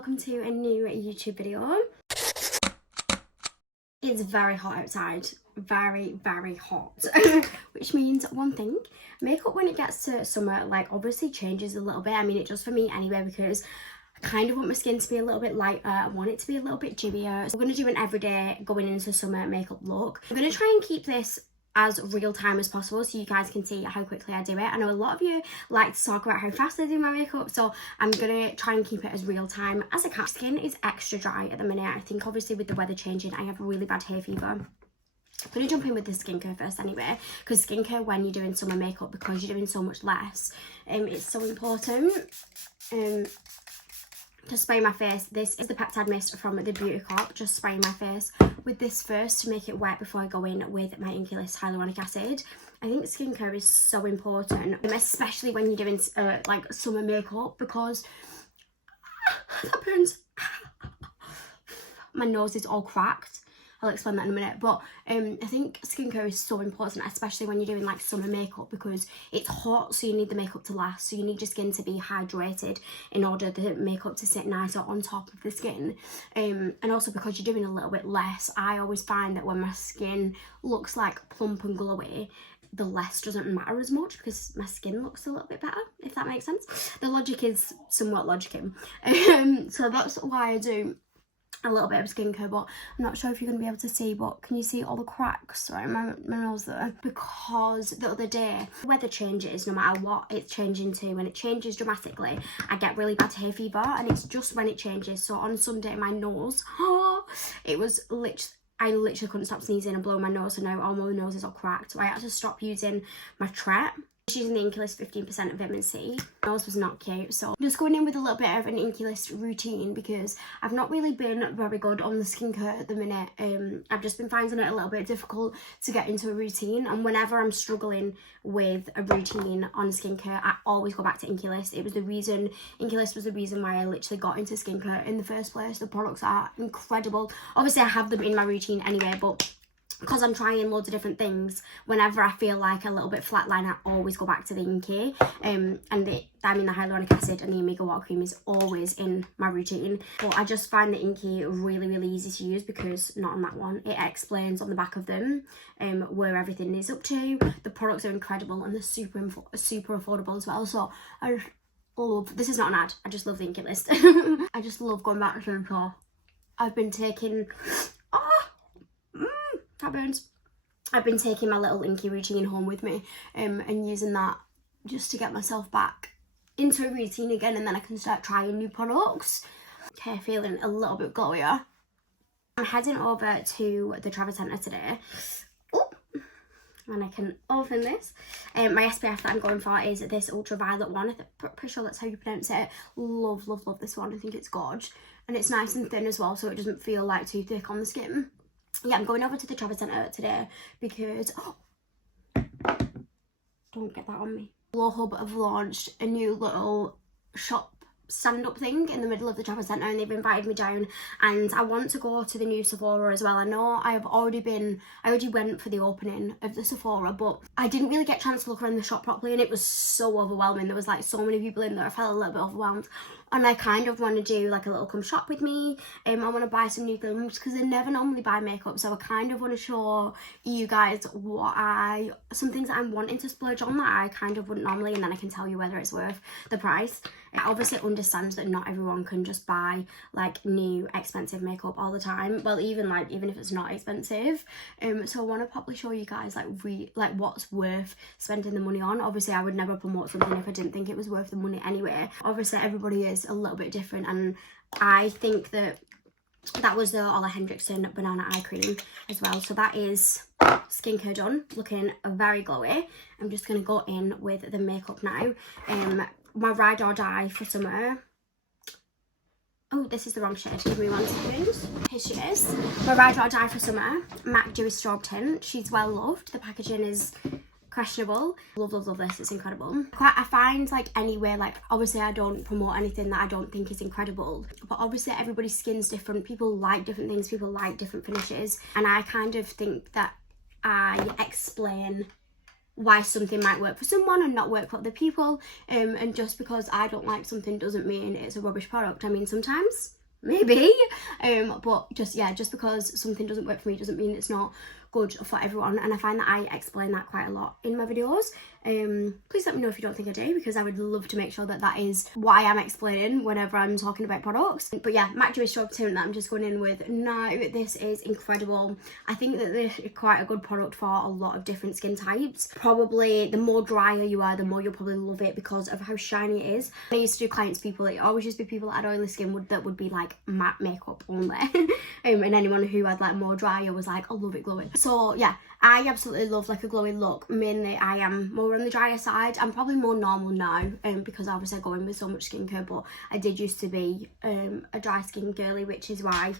welcome to a new YouTube video. It's very hot outside, very hot. Which means one thing, makeup when it gets to summer like obviously changes a little bit. I mean it does for me anyway, because I kind of want my skin to be a little bit lighter. I want it to be a little bit jibbier. So we're going to do an everyday going into summer makeup look. I'm going to try and keep this as real time as possible so you guys can see how quickly I do it. I know a lot of you like to talk about how fast I do my makeup, so I'm gonna try and keep it as real time as I can. Skin is extra dry at the minute. I think obviously with the weather changing I have really bad hay fever. I'm gonna jump in with the skincare first anyway, because skincare when you're doing summer makeup, because you're doing so much less, it's so important. To spray my face, this is the peptide mist from the Beauty Co. Just spraying my face with this first to make it wet before I go in with my Inculist hyaluronic acid. I think skincare is so important, especially when you're doing like summer makeup, because that burns. My nose is all cracked. I'll explain that in a minute, but I think skincare is so important, especially when you're doing like summer makeup, because it's hot, so you need the makeup to last, so you need your skin to be hydrated in order for the makeup to sit nicer on top of the skin. And also because you're doing a little bit less, I always find that when my skin looks like plump and glowy, the less doesn't matter as much because my skin looks a little bit better, if that makes sense. The logic is somewhat logicking. So that's why I do a little bit of skincare, but I'm not sure if you're going to be able to see, but can you see all the cracks right my nose there? Because the other day, the weather changes no matter what it's changing to. When it changes dramatically, I get really bad hay fever, and it's just when it changes. So on Sunday, my nose, it was I literally couldn't stop sneezing and blowing my nose, so now all my noses are cracked. So I had to stop using my Tret. Using the Inculist 15% of vitamin C. My nose was not cute, so I'm just going in with a little bit of an Inculist routine, because I've not really been very good on the skincare at the minute. I've just been finding it a little bit difficult to get into a routine, and whenever I'm struggling with a routine on skincare, I always go back to Inculist. Inculist was the reason why I literally got into skincare in the first place. The products are incredible. Obviously I have them in my routine anyway, but because I'm trying loads of different things, whenever I feel like a little bit flatline, I always go back to the Inky. And the hyaluronic acid and the Omega water cream is always in my routine. But I just find the Inky really easy to use, because not on that one, it explains on the back of them where everything is up to. The products are incredible and they're super affordable as well. So I just love, this is not an ad, I just love the Inky list. I just love going back to skincare. I've been taking, that burns. I've been taking my little Inky routine home with me and using that just to get myself back into a routine again, and then I can start trying new products. Okay, feeling a little bit glowier. I'm heading over to the Travel Centre today. Oh, and I can open this. My SPF that I'm going for is this ultraviolet one. I'm pretty sure that's how you pronounce it. Love this one. I think it's gorgeous. And it's nice and thin as well, so it doesn't feel like too thick on the skin. Yeah, I'm going over to the Travel Centre today because, don't get that on me. Glow Hub have launched a new little shop stand-up thing in the middle of the Travel Centre, and they've invited me down, and I want to go to the new Sephora as well. I know I already went for the opening of the Sephora, but I didn't really get a chance to look around the shop properly, and it was so overwhelming. There was like so many people in there, I felt a little bit overwhelmed. And I kind of want to do like a little come shop with me. I want to buy some new things because I never normally buy makeup, so I kind of want to show you guys some things that I'm wanting to splurge on that I kind of wouldn't normally, and then I can tell you whether it's worth the price. I obviously understand that not everyone can just buy like new expensive makeup all the time. Well, even if it's not expensive. So I want to probably show you guys like what's worth spending the money on. Obviously I would never promote something if I didn't think it was worth the money anyway. Obviously everybody is a little bit different, and I think that was the Ole Henriksen banana eye cream as well. So that is skincare done, looking very glowy. I'm just going to go in with the makeup now. My ride or die for summer. Oh, this is the wrong shade. Give me 1 second. Here she is. My ride or die for summer. MAC Dewy Strobe Tint. She's well loved. The packaging is questionable. Love this. It's incredible. I find like anywhere, like obviously I don't promote anything that I don't think is incredible, but obviously everybody's skin's different. People like different things. People like different finishes, and I kind of think that I explain why something might work for someone and not work for other people. And just because I don't like something doesn't mean it's a rubbish product. I mean, sometimes, maybe, but just because something doesn't work for me doesn't mean it's not good for everyone. And I find that I explain that quite a lot in my videos. Please let me know if you don't think I do, because I would love to make sure that that is why I'm explaining whenever I'm talking about products. But yeah, MAC Dewy Stroke Tint that I'm just going in with now. This is incredible. I think that this is quite a good product for a lot of different skin types. Probably the more drier you are, the more you'll probably love it because of how shiny it is. I used to do clients people, it always used to be people that had oily skin that would be like matte makeup only. And anyone who had like more drier was like, I love it glowing. So yeah, I absolutely love like a glowy look. Mainly I am more on the drier side. I'm probably more normal now because obviously I go in with so much skincare, but I did used to be a dry skin girly, which is why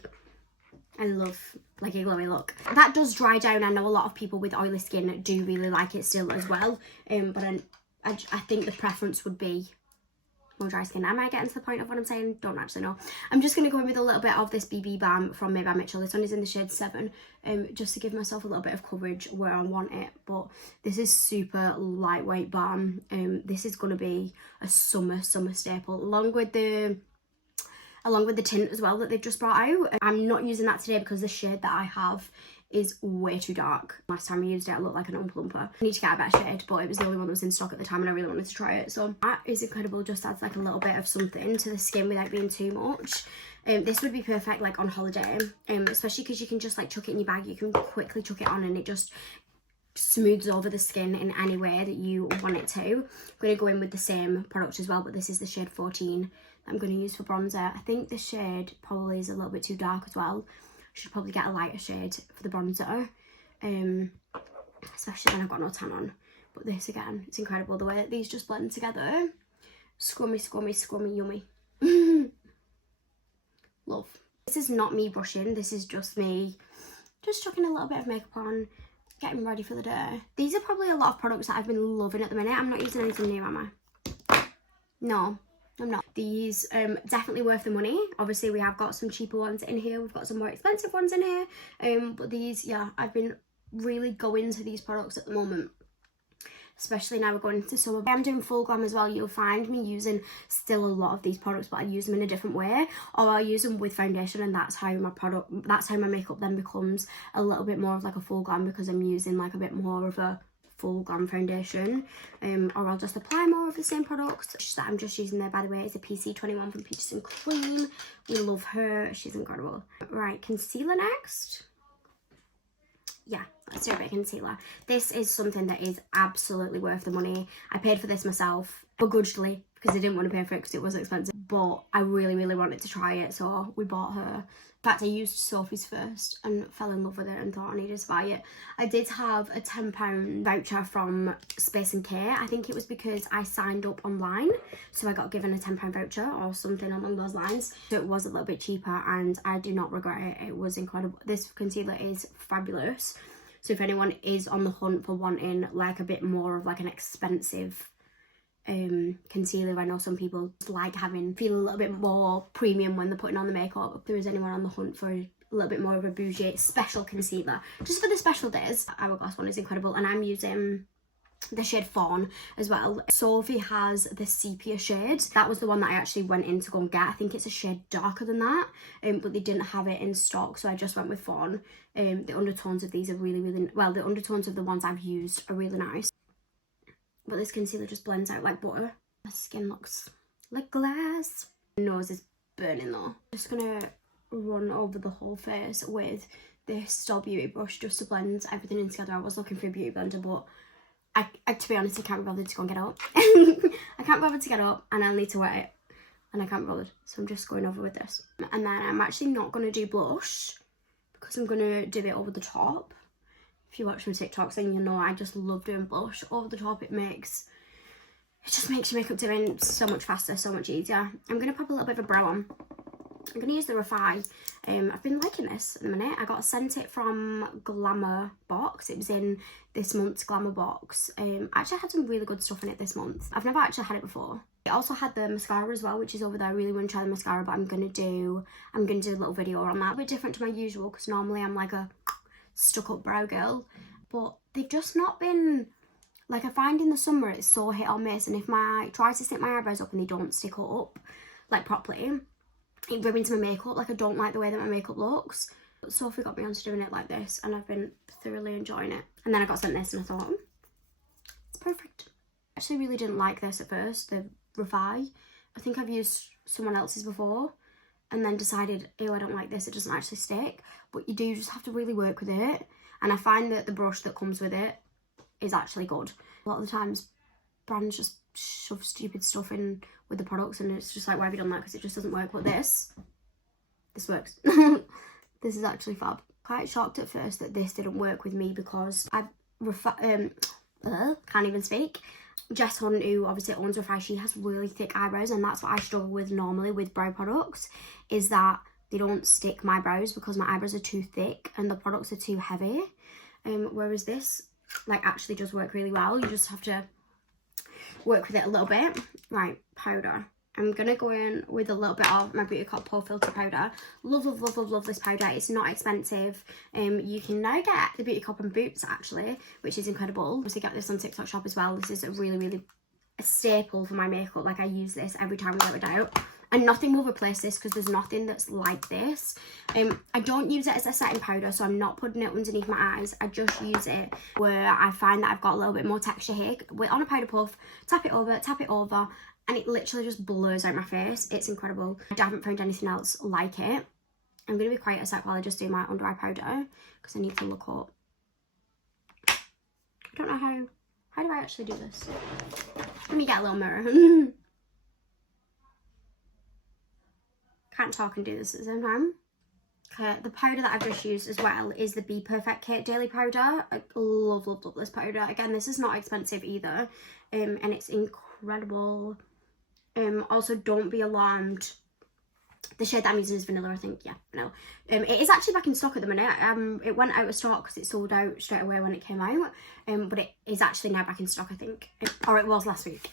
I love like a glowy look. That does dry down. I know a lot of people with oily skin do really like it still as well, but I think the preference would be more dry skin. Am I getting to the point of what I'm saying? Don't actually know. I'm just going to go in with a little bit of this BB balm from Made by Mitchell. This one is in the shade 7, just to give myself a little bit of coverage where I want it. But this is super lightweight balm. This is going to be a summer staple, along with the tint as well that they've just brought out. I'm not using that today because the shade that I have is way too dark. Last time I used it, I looked like an Oompa Loompa. I need to get a better shade, but it was the only one that was in stock at the time and I really wanted to try it. So that is incredible. Just adds like a little bit of something to the skin without being too much. This would be perfect like on holiday, especially because you can just like chuck it in your bag. You can quickly chuck it on and it just smooths over the skin in any way that you want it to. I'm going to go in with the same product as well, but this is the shade 14 that I'm going to use for bronzer. I think the shade probably is a little bit too dark as well. Should probably get a lighter shade for the bronzer, especially when I've got no tan on. But this again, it's incredible the way that these just blend together. Scrummy, scrummy, scrummy, yummy. Love. This is not me brushing, this is just me just chucking a little bit of makeup on, getting ready for the day. These are probably a lot of products that I've been loving at the minute. I'm not using anything new, am I? No, I'm not. These definitely worth the money. Obviously we have got some cheaper ones in here, we've got some more expensive ones in here, but these, yeah, I've been really going to these products at the moment, especially now we're going into summer. I'm doing full glam as well. You'll find me using still a lot of these products, but I use them in a different way, or I use them with foundation, and that's how my makeup then becomes a little bit more of like a full glam, because I'm using like a bit more of a full glam foundation, or I'll just apply more of the same products that I'm just using there. By the way, it's a PC21 from Peaches and Cream. We love her, she's incredible. Right, concealer next. Yeah, let's do a bit of concealer. This is something that is absolutely worth the money. I paid for this myself begrudgingly because I didn't want to pay for it because it was expensive, but I really wanted to try it, so we bought her. In fact, I used Sophie's first and fell in love with it and thought I needed to buy it. I did have a £10 voucher from Space & Care. I think it was because I signed up online, so I got given a £10 voucher or something along those lines. So it was a little bit cheaper and I do not regret it. It was incredible. This concealer is fabulous. So if anyone is on the hunt for wanting like a bit more of like an expensive concealer, I know some people like feel a little bit more premium when they're putting on the makeup. If there is anyone on the hunt for a little bit more of a bougie special concealer just for the special days, Hourglass one is incredible. And I'm using the shade Fawn as well. Sophie has the sepia shade. That was the one that I actually went in to go and get. I think it's a shade darker than that, but they didn't have it in stock, so I just went with Fawn. The undertones of these are really well, the undertones of the ones I've used are really nice. But this concealer just blends out like butter. My skin looks like glass. My nose is burning though. Just gonna run over the whole face with this Style Beauty brush just to blend everything in together. I was looking for a beauty blender, but I to be honest, I can't be bothered to go and get up. I can't bother to get up and I'll need to wear it. And I can't be bothered. So I'm just going over with this. And then I'm actually not going to do blush because I'm going to do it over the top. If you watch my TikToks, then you know I just love doing blush over the top. It just makes your makeup doing so much faster, so much easier. I'm going to pop a little bit of a brow on. I'm going to use the Refy. I've been liking this in a minute. I sent it from Glamour box. It was in this month's Glamour box. I actually had some really good stuff in it this month. I've never actually had it before. It also had the mascara as well, which is over there. I really want to try the mascara, but I'm gonna do a little video on that. A bit different to my usual, because normally I'm like a stuck up brow girl, but they've just not been Like, I find in the summer it's so hit or miss, and if I try to stick my eyebrows up and they don't stick up, like, properly, it ruins my makeup. Like, I don't like the way that my makeup looks. But Sophie got me onto doing it like this, and I've been thoroughly enjoying it. And then I got sent this, and I thought, it's perfect. I actually really didn't like this at first, the Refi. I think I've used someone else's before, and then decided, ew, I don't like this, it doesn't actually stick. But you do just have to really work with it. And I find that the brush that comes with it is actually good. A lot of the times, brands just shove stupid stuff in with the products, and it's just like, why have you done that? Because it just doesn't work. But this works. This is actually fab. Quite shocked at first that this didn't work with me, because can't even speak. Jess Hunt, who obviously owns Refi, she has really thick eyebrows, and that's what I struggle with normally with brow products, is that they don't stick my brows because my eyebrows are too thick and the products are too heavy. Whereas this, like, actually does work really well. You just have to work with it a little bit. Right, powder. I'm gonna go in with a little bit of my Beauty Cop Pore Filter powder. Love, love, love, love, love this powder. It's not expensive. You can now get the Beauty Cop in Boots, actually, which is incredible. Obviously, get this on TikTok shop as well. This is a really, really a staple for my makeup. Like, I use this every time without a doubt. And nothing will replace this, because there's nothing that's like this. I don't use it as a setting powder, so I'm not putting it underneath my eyes. I just use it where I find that I've got a little bit more texture here. On a powder puff, tap it over, and it literally just blurs out my face. It's incredible. I haven't found anything else like it. I'm going to be quiet a sec while I just do my under eye powder, because I need to look up. I don't know how do I actually do this? Let me get a little mirror. Can't talk and do this at the same time. Okay, the powder that I've just used as well is the Be Perfect Kate Daily Powder. I love, love, love this powder. Again, this is not expensive either, and it's incredible. Also, don't be alarmed. The shade that I'm using is vanilla, I think. Yeah, vanilla. It is actually back in stock at the minute. It went out of stock because it sold out straight away when it came out. But it is actually now back in stock, I think. Or it was last week.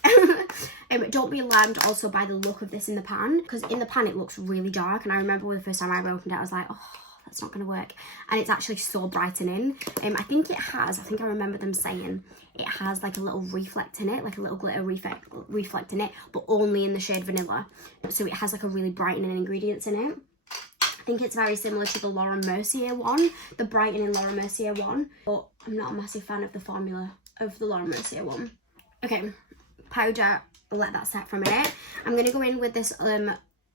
Don't be alarmed also by the look of this in the pan, because in the pan it looks really dark. And I remember the first time I opened it, I was like, oh, that's not going to work. And it's actually so brightening. I think I remember them saying it has like a little reflect in it, like a little glitter reflect in it, but only in the shade vanilla. So it has like a really brightening ingredients in it. I think it's very similar to the Laura Mercier one, the brightening Laura Mercier one, but I'm not a massive fan of the formula of the Laura Mercier one. Okay, powder, I'll let that set for a minute. I'm going to go in with this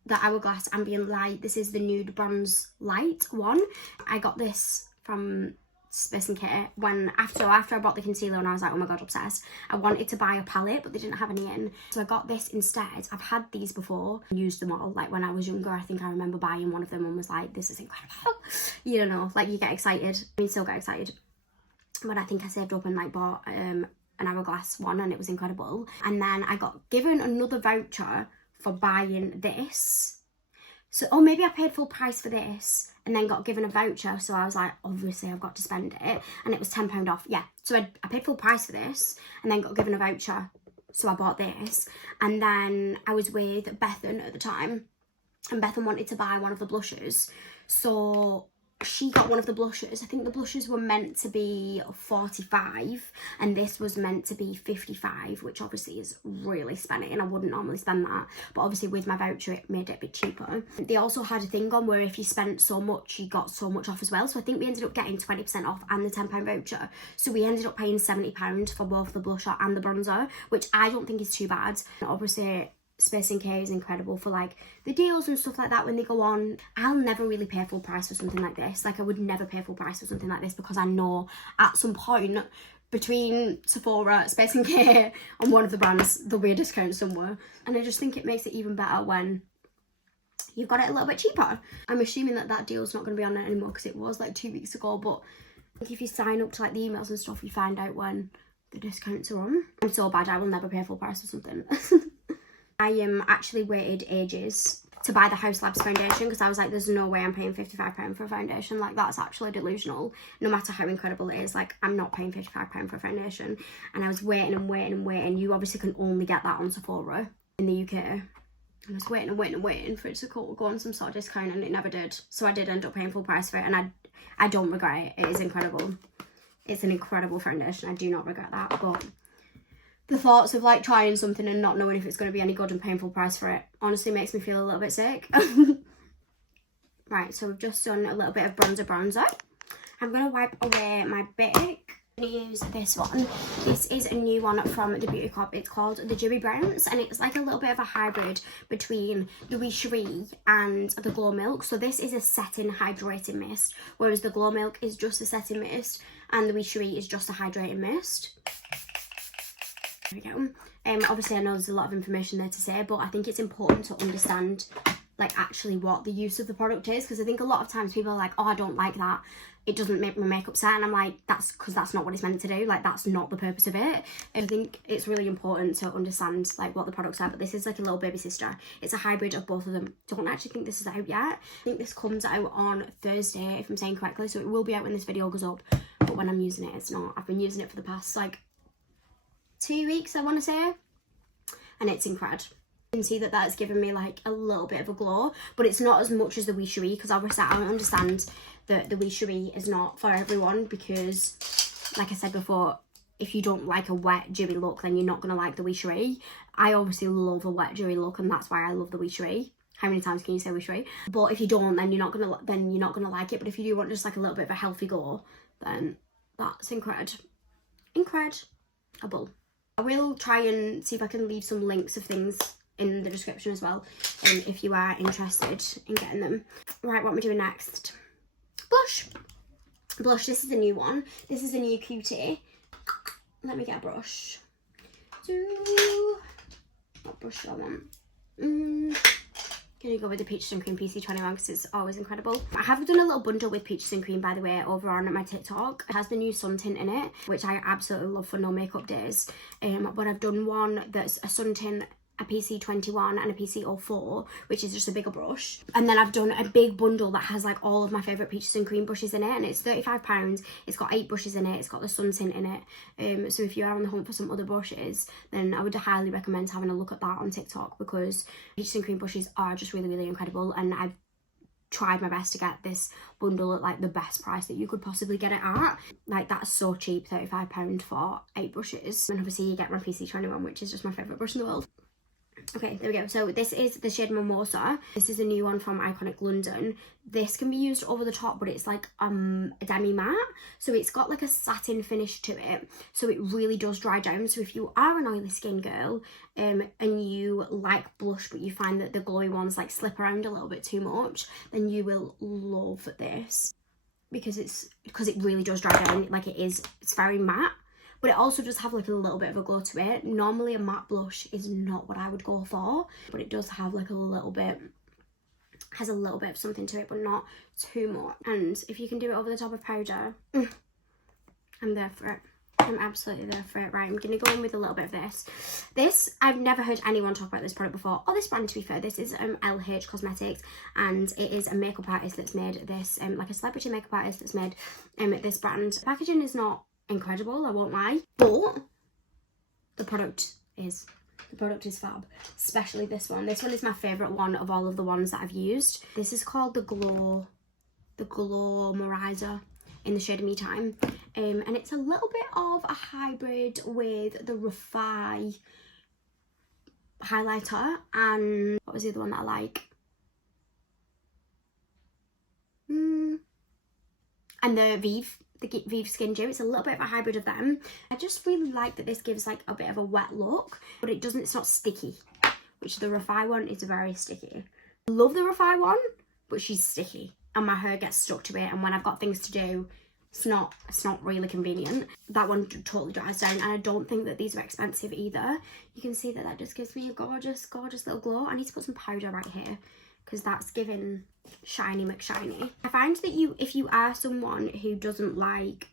the Hourglass Ambient Light. This is the Nude Bronze Light one. I got this from Space & Kit after I bought the concealer, and I was like, oh my god, obsessed. I wanted to buy a palette, but they didn't have any in, so I got this instead. I've had these before, used them all. Like, when I was younger, I think I remember buying one of them and was like, this is incredible. You don't know, like, you get excited. I mean, still get excited. But I think I saved up and like bought an Hourglass one, and it was incredible. And then I got given another voucher for buying this. So, or maybe I paid full price for this and then got given a voucher, so I was like, obviously I've got to spend it, and it was £10 off. Yeah, so I paid full price for this and then got given a voucher, so I bought this. And then I was with Bethan at the time, and Bethan wanted to buy one of the blushes, so she got one of the blushes. I think the blushes were meant to be 45 and this was meant to be 55, which obviously is really spenny, and I wouldn't normally spend that, but obviously with my voucher it made it a bit cheaper. They also had a thing on where if you spent so much you got so much off as well, so I think we ended up getting 20% off and the £10 voucher, so we ended up paying £70 for both the blusher and the bronzer, which I don't think is too bad. Obviously Space & K is incredible for like the deals and stuff like that when they go on. I'll never really pay full price for something like this. Like, I would never pay full price for something like this, because I know at some point between Sephora, Space & K and one of the brands there'll be a discount somewhere, and I just think it makes it even better when you've got it a little bit cheaper. I'm assuming that deal's not going to be on it anymore because it was like 2 weeks ago, but I think if you sign up to like the emails and stuff, you find out when the discounts are on. I'm so bad, I will never pay full price for something. I actually waited ages to buy the House Labs foundation, because I was like, there's no way I'm paying £55 for a foundation. Like, that's actually delusional. No matter how incredible it is, like, I'm not paying £55 for a foundation. And I was waiting and waiting and waiting. You obviously can only get that on Sephora in the UK. I was waiting and waiting and waiting for it to go on some sort of discount, and it never did. So I did end up paying full price for it, and I don't regret it. It is incredible. It's an incredible foundation. I do not regret that, but The thoughts of like trying something and not knowing if it's going to be any good and paying full price for it honestly makes me feel a little bit sick. Right, so we've just done a little bit of bronzer. I'm going to wipe away my Bic. I'm going to use this one. This is a new one from the Beauty Co. It's called the Dewy Browns, and it's like a little bit of a hybrid between the Wee Cherie and the Glow Milk. So this is a setting hydrating mist, whereas the Glow Milk is just a setting mist and the Wee Cherie is just a hydrating mist. There we go. Obviously I know there's a lot of information there to say, but I think it's important to understand like actually what the use of the product is, because I think a lot of times people are like, oh, I don't like that, it doesn't make my makeup set, and I'm like, that's because that's not what it's meant to do. Like, that's not the purpose of it. I think it's really important to understand like what the products are, but this is like a little baby sister. It's a hybrid of both of them. Don't actually think this is out yet. I think this comes out on Thursday, if I'm saying correctly, so it will be out when this video goes up, but when I'm using it, it's not. I've been using it for the past like 2 weeks, I want to say, and it's incredible. You can see that that's given me like a little bit of a glow, but it's not as much as the Wee Cherie, because obviously I understand that the Wee Cherie is not for everyone, because like I said before, if you don't like a wet dewy look, then you're not going to like the Wee Cherie. I obviously love a wet dewy look, and that's why I love the Wee Cherie. How many times can you say Wee Cherie? But if you don't, then you're not gonna like it. But if you do want just like a little bit of a healthy glow, then that's incredible. I will try and see if I can leave some links of things in the description as well, if you are interested in getting them. Right, what am I doing next? Blush. This is a new one. This is a new cutie. Let me get a brush. What brush do I want? Gonna go with the Peaches and Cream PC21 because it's always incredible. I have done a little bundle with Peaches and Cream, by the way, over on my TikTok. It has the new sun tint in it, which I absolutely love for no makeup days. But I've done one that's a sun tint, a PC21 and a PC04, which is just a bigger brush. And then I've done a big bundle that has like all of my favourite Peaches and Cream brushes in it, and it's £35. It's got 8 brushes in it. It's got the sun tint in it. So if you are on the hunt for some other brushes, then I would highly recommend having a look at that on TikTok, because Peaches and Cream brushes are just really, really incredible, and I've tried my best to get this bundle at like the best price that you could possibly get it at. Like, that's so cheap, £35 for 8 brushes. And obviously you get my PC21, which is just my favourite brush in the world. Okay, there we go. So this is the shade Mimosa. This is a new one from Iconic London. This can be used over the top, but it's like a demi matte, so it's got like a satin finish to it, so it really does dry down. So if you are an oily skin girl and you like blush but you find that the glowy ones like slip around a little bit too much, then you will love this, because it really does dry down. Like, it's very matte, but it also does have like a little bit of a glow to it. Normally a matte blush is not what I would go for, but it does have like a little bit, has a little bit of something to it, but not too much. And if you can do it over the top of powder, I'm there for it. I'm absolutely there for it. Right, I'm going to go in with a little bit of this. This, I've never heard anyone talk about this product before, or this brand, to be fair. This is LH Cosmetics, and it is a makeup artist that's made this, like a celebrity makeup artist that's made this brand. The packaging is not incredible, I won't lie, but the product is fab, especially this one. This one is my favourite one of all of the ones that I've used. This is called the Glow Morizer in the shade Me Time, and it's a little bit of a hybrid with the Refy highlighter, and what was the other one that I like? And the Vive Skin Dew. It's a little bit of a hybrid of them. I just really like that this gives like a bit of a wet look, but it's not sticky, which the Refy one is very sticky. I love the Refy one, but she's sticky and my hair gets stuck to it, and when I've got things to do, it's not really convenient. That one totally dries down, and I don't think that these are expensive either. You can see that just gives me a gorgeous little glow. I need to put some powder right here, because that's giving shiny McShiny. I find that if you are someone who doesn't like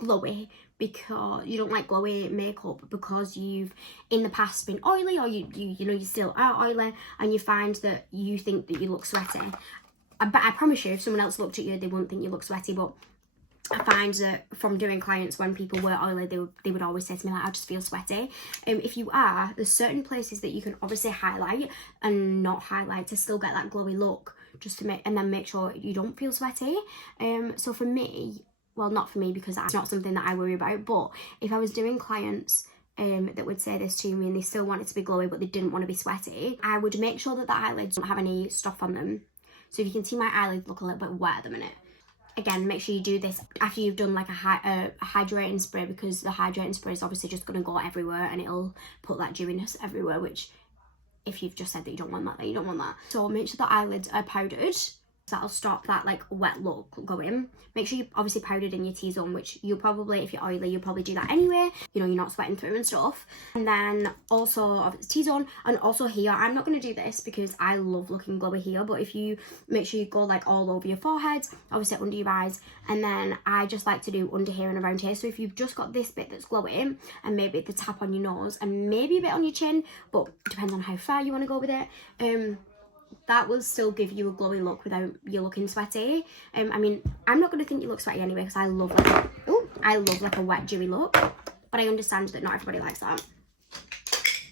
glowy, because you don't like glowy makeup because you've in the past been oily, or you still are oily, and you find that you think that you look sweaty, but I promise you, if someone else looked at you, they wouldn't think you look sweaty. But I find that from doing clients, when people were oily, they would always say to me like, I just feel sweaty. If you are, there's certain places that you can obviously highlight and not highlight to still get that glowy look, just to make sure you don't feel sweaty. So for me, well, not for me because it's not something that I worry about, but if I was doing clients that would say this to me and they still wanted to be glowy but they didn't want to be sweaty, I would make sure that the eyelids don't have any stuff on them. So if you can see my eyelids look a little bit wet at the minute. Again, make sure you do this after you've done like a hydrating spray, because the hydrating spray is obviously just going to go everywhere and it'll put that dewiness everywhere, which if you've just said that you don't want that, then you don't want that. So make sure the eyelids are powdered. That'll stop that like wet look going. Make sure you obviously powdered in your T-zone, which you'll probably, if you're oily, you'll probably do that anyway. You know, you're not sweating through and stuff. And then also T-zone, and also here, I'm not going to do this because I love looking glowy here, but if you make sure you go like all over your forehead, obviously under your eyes, and then I just like to do under here and around here. So if you've just got this bit that's glowing, and maybe the tap on your nose, and maybe a bit on your chin, but depends on how far you want to go with it, that will still give you a glowy look without you looking sweaty. I mean, I'm not going to think you look sweaty anyway because I love like a wet dewy look, but I understand that not everybody likes that.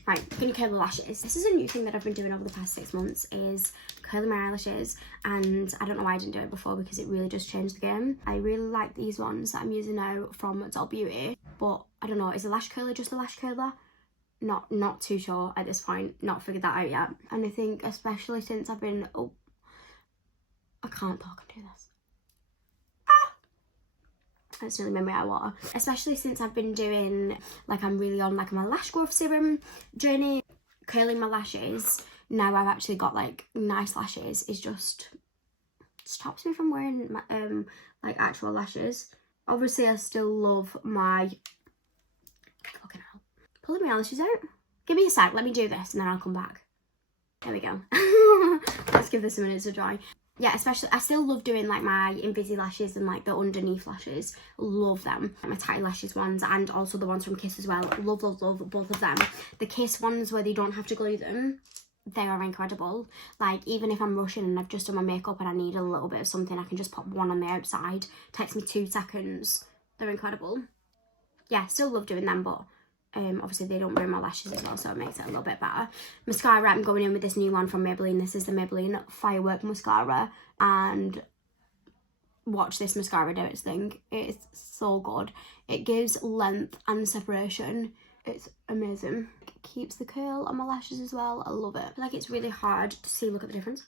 Right, can you curl the lashes? This is a new thing that I've been doing over the past 6 months, is curling my eyelashes, and I don't know why I didn't do it before because it really just changed the game. I really like these ones that I'm using now from Doll Beauty, but I don't know, is the lash curler just a lash curler? Not too sure at this point, not figured that out yet. And I think especially since I've been, oh, I can't talk and do this. That's nearly made me out of water. Especially since I've been doing, like, I'm really on like my lash growth serum journey, curling my lashes. Now I've actually got like nice lashes, it just stops me from wearing my, like actual lashes. Obviously I still love my, pulling my eyelashes out. Give me a sec, let me do this and then I'll come back. There we go. Let's give this a minute to dry. Yeah, especially, I still love doing like my Invisi lashes and like the underneath lashes. Love them. My Tight Lashes ones and also the ones from Kiss as well. Love, love, love both of them. The Kiss ones where they don't have to glue them, they are incredible. Like, even if I'm rushing and I've just done my makeup and I need a little bit of something, I can just pop one on the outside. Takes me 2 seconds. They're incredible. Yeah, still love doing them, but obviously they don't ruin my lashes as well, so it makes it a little bit better. Mascara, I'm going in with this new one from Maybelline. This is the Maybelline Firework Mascara, and watch this mascara do its thing. It's so good. It gives length and separation. It's amazing. It keeps the curl on my lashes as well. I love it. I feel like it's really hard to see, look at the difference.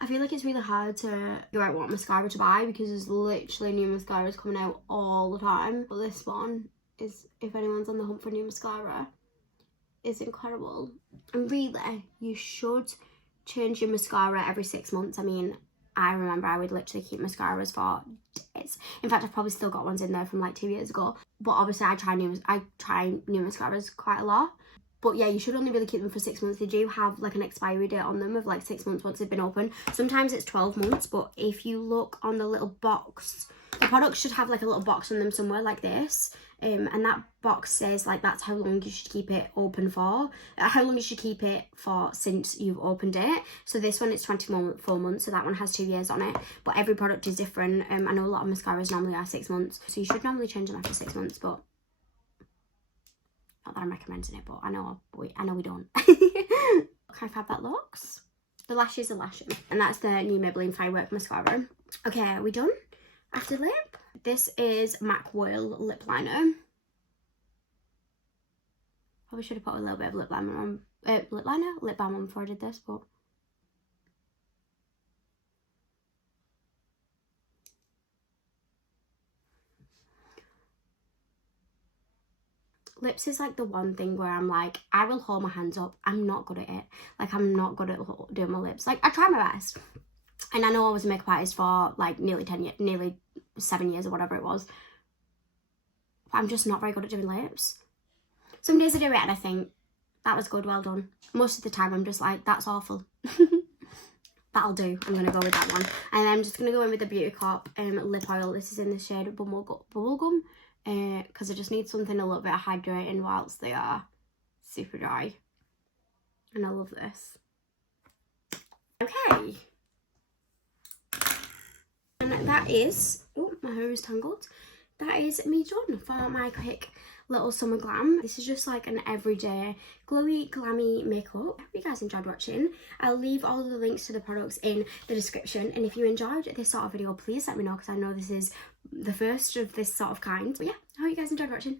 I feel like it's really hard to figure out what mascara to buy because there's literally new mascaras coming out all the time. But this one is, if anyone's on the hunt for new mascara, is incredible. And really, you should change your mascara every 6 months. I mean, I remember I would literally keep mascaras for days. In fact, I've probably still got ones in there from like 2 years ago. But obviously I try new mascaras quite a lot. But yeah, you should only really keep them for 6 months. They do have like an expiry date on them of like 6 months once they've been open. Sometimes it's 12 months, but if you look on the little box, the products should have like a little box on them somewhere like this. And that box says like that's how long you should keep it open for. How long you should keep it for since you've opened it. So this one is 24 months, so that one has 2 years on it. But every product is different. I know a lot of mascaras normally are 6 months. So you should normally change them after 6 months, but not that I'm recommending it, but I know we don't. Look how fab that looks. The lashes are lashing. And that's the new Maybelline Firework Mascara. Okay, are we done? After lip, this is MAC Whirl lip liner. Probably should have put a little bit of lip balm on before I did this, but lips is like the one thing where I'm like, I will hold my hands up. I'm not good at it. Like, I'm not good at doing my lips. Like, I try my best. And I know I was a makeup artist for like nearly 7 years or whatever it was. But I'm just not very good at doing lips. Some days I do it and I think, that was good, well done. Most of the time I'm just like, that's awful. That'll do. I'm going to go with that one. And I'm just going to go in with the Beauty Co. lip oil. This is in the shade Bubblegum. Because I just need something a little bit hydrating whilst they are super dry. And I love this. Okay. And that is, oh, my hair is tangled. That is me done for my quick little summer glam. This is just like an everyday glowy, glammy makeup. I hope you guys enjoyed watching. I'll leave all of the links to the products in the description, and if you enjoyed this sort of video, please let me know, because I know this is the first of this sort of kind. But yeah, I hope you guys enjoyed watching.